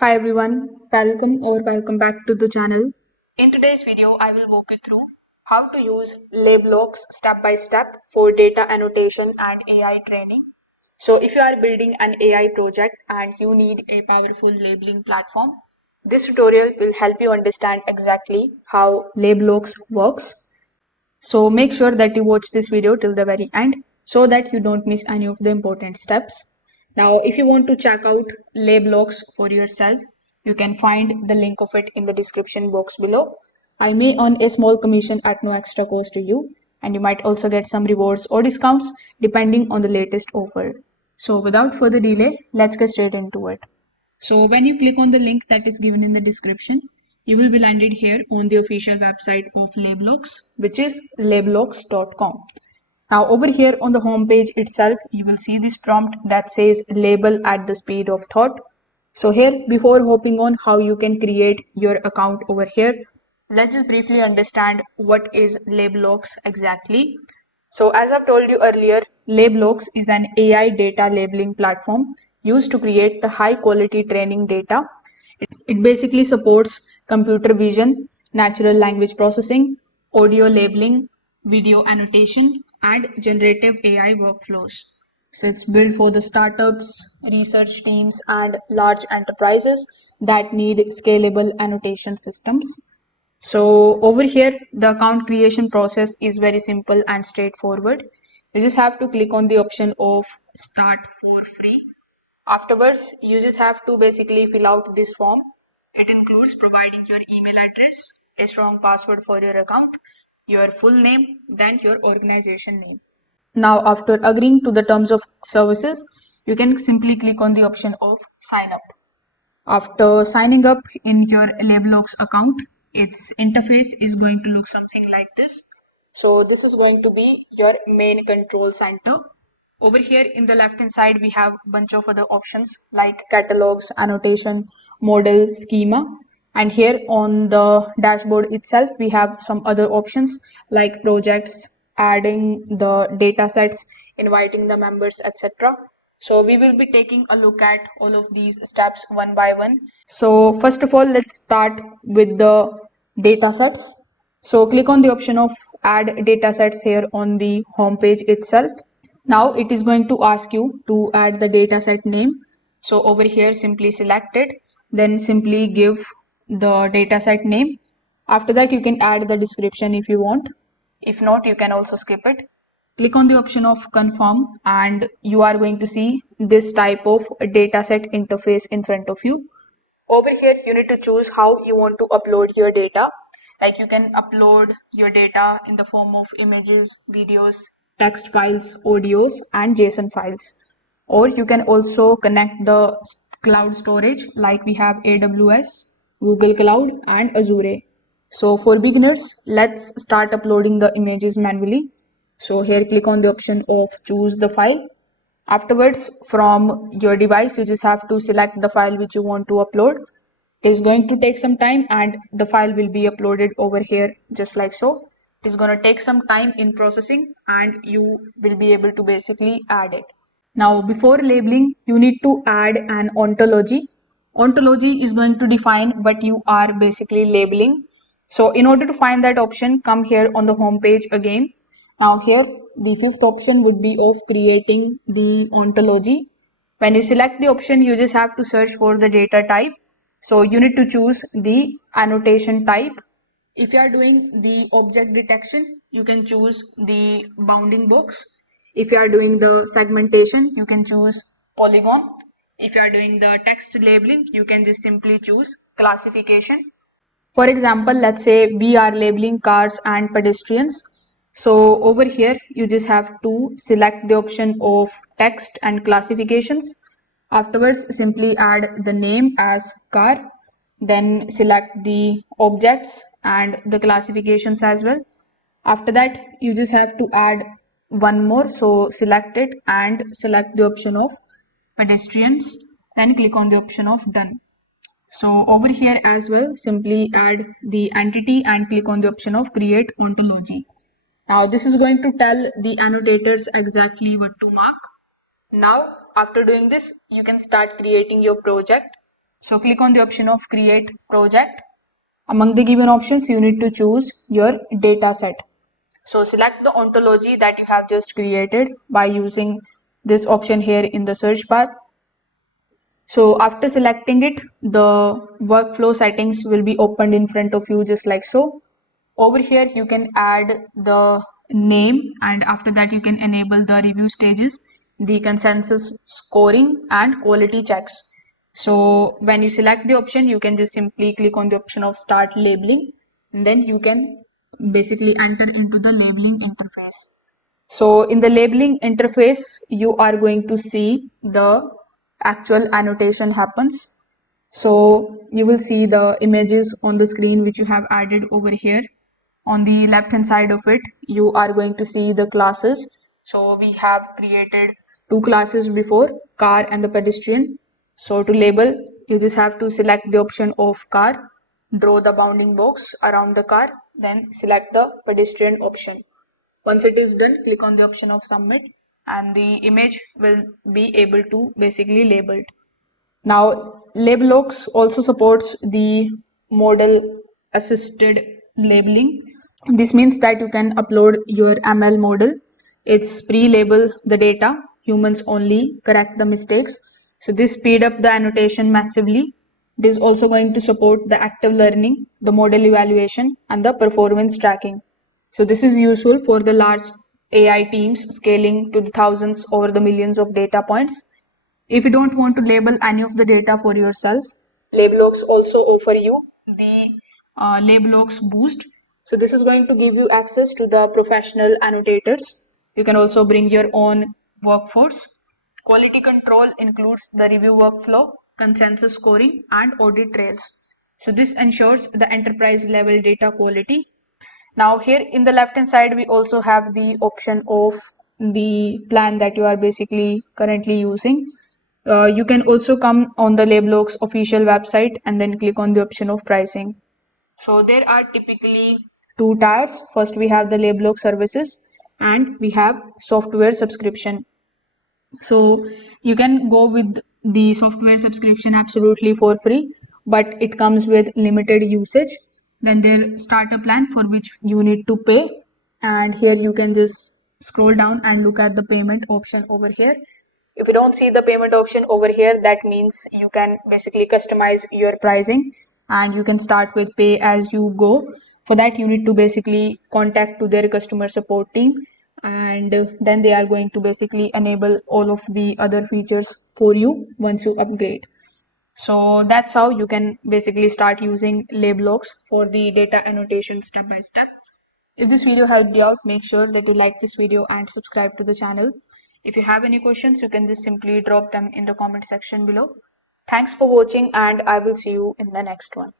Hi everyone, welcome back to the channel. In today's video, I will walk you through how to use Labelbox step by step for data annotation and AI training. So if you are building an AI project and you need a powerful labeling platform, this tutorial will help you understand exactly how Labelbox works. So make sure that you watch this video till the very end so that you don't miss any of the important steps. Now, if you want to check out Labelbox for yourself, you can find the link of it in the description box below. I may earn a small commission at no extra cost to you, and you might also get some rewards or discounts depending on the latest offer. So without further delay, let's get straight into it. So when you click on the link that is given in the description, you will be landed here on the official website of Labelbox, which is labelbox.com. Now over here on the home page itself, you will see this prompt that says label at the speed of thought. So here, before hopping on how you can create your account over here, let's just briefly understand what is Labelbox exactly. So as I've told you earlier, Labelbox is an AI data labeling platform used to create the high quality training data. It basically supports computer vision, natural language processing, audio labeling, video annotation, and generative AI workflows. So it's built for the startups, research teams, and large enterprises that need scalable annotation systems. So over here, the account creation process is very simple and straightforward. You just have to click on the option of start for free. Afterwards, you just have to basically fill out this form. It includes providing your email address, a strong password for your account, your full name, then your organization name. Now, after agreeing to the terms of services, you can simply click on the option of sign up. After signing up in your Labelbox account, its interface is going to look something like this. So this is going to be your main control center. Over here in the left hand side, we have a bunch of other options like catalogs, annotation, model, schema. And here on the dashboard itself, we have some other options like projects, adding the data sets, inviting the members, etc. So we will be taking a look at all of these steps one by one. So first of all, let's start with the data sets. So click on the option of add data sets here on the home page itself. Now it is going to ask you to add the dataset name. So over here, simply select it, then simply give the dataset name. After that, you can add the description if you want. If not, you can also skip it. Click on the option of confirm and you are going to see this type of dataset interface in front of you. Over here, you need to choose how you want to upload your data. Like you can upload your data in the form of images, videos, text files, audios, and JSON files. Or you can also connect the cloud storage like we have AWS, Google Cloud, and Azure. So for beginners, let's start uploading the images manually. So here click on the option of choose the file. Afterwards, from your device, you just have to select the file which you want to upload. It is going to take some time and the file will be uploaded over here just like so. It is going to take some time in processing and you will be able to basically add it. Now, before labeling, you need to add an ontology. Ontology is going to define what you are basically labeling. So in order to find that option, come here on the home page again. Now here, the fifth option would be of creating the ontology. When you select the option, you just have to search for the data type. So you need to choose the annotation type. If you are doing the object detection, you can choose the bounding box. If you are doing the segmentation, you can choose polygon. If you are doing the text labeling, you can just simply choose classification. For example, let's say we are labeling cars and pedestrians. So over here, you just have to select the option of text and classifications. Afterwards, simply add the name as car, then select the objects and the classifications as well. After that, you just have to add one more. So select it and select the option of pedestrians, then click on the option of done. So over here as well, simply add the entity and click on the option of create ontology. Now this is going to tell the annotators exactly what to mark. Now after doing this, you can start creating your project. So click on the option of create project. Among the given options, you need to choose your data set. So select the ontology that you have just created by using this option here in the search bar. So after selecting it, the workflow settings will be opened in front of you just like so. Over here, you can add the name, and after that you can enable the review stages, the consensus scoring and quality checks. So when you select the option, you can just simply click on the option of start labeling, and then you can basically enter into the labeling interface. So in the labeling interface, you are going to see the actual annotation happens. So you will see the images on the screen which you have added over here. On the left hand side of it, you are going to see the classes. So we have created two classes before, car and the pedestrian. So to label, you just have to select the option of car, draw the bounding box around the car, then select the pedestrian option. Once it is done, click on the option of submit, and the image will be able to basically labeled. Now, Labelbox also supports the model assisted labeling. This means that you can upload your ML model. It's pre-label the data. Humans only correct the mistakes. So this speed up the annotation massively. It is also going to support the active learning, the model evaluation, and the performance tracking. So this is useful for the large AI teams scaling to the thousands or the millions of data points. If you don't want to label any of the data for yourself, Labelbox also offer you the Labelbox Boost. So this is going to give you access to the professional annotators. You can also bring your own workforce. Quality control includes the review workflow, consensus scoring, and audit trails. So this ensures the enterprise level data quality. Now here in the left hand side, we also have the option of the plan that you are basically currently using. You can also come on the Labelbox official website and then click on the option of pricing. So there are typically two tiers. First we have the Labelbox services and we have software subscription. So you can go with the software subscription absolutely for free, but it comes with limited usage. Then their starter plan for which you need to pay, and here you can just scroll down and look at the payment option over here. If you don't see the payment option over here, that means you can basically customize your pricing and you can start with pay as you go. For that, you need to basically contact to their customer support team, and then they are going to basically enable all of the other features for you once you upgrade. So that's how you can basically start using Labelbox for the data annotation step by step. If this video helped you out, make sure that you like this video and subscribe to the channel. If you have any questions, you can just simply drop them in the comment section below. Thanks for watching, and I will see you in the next one.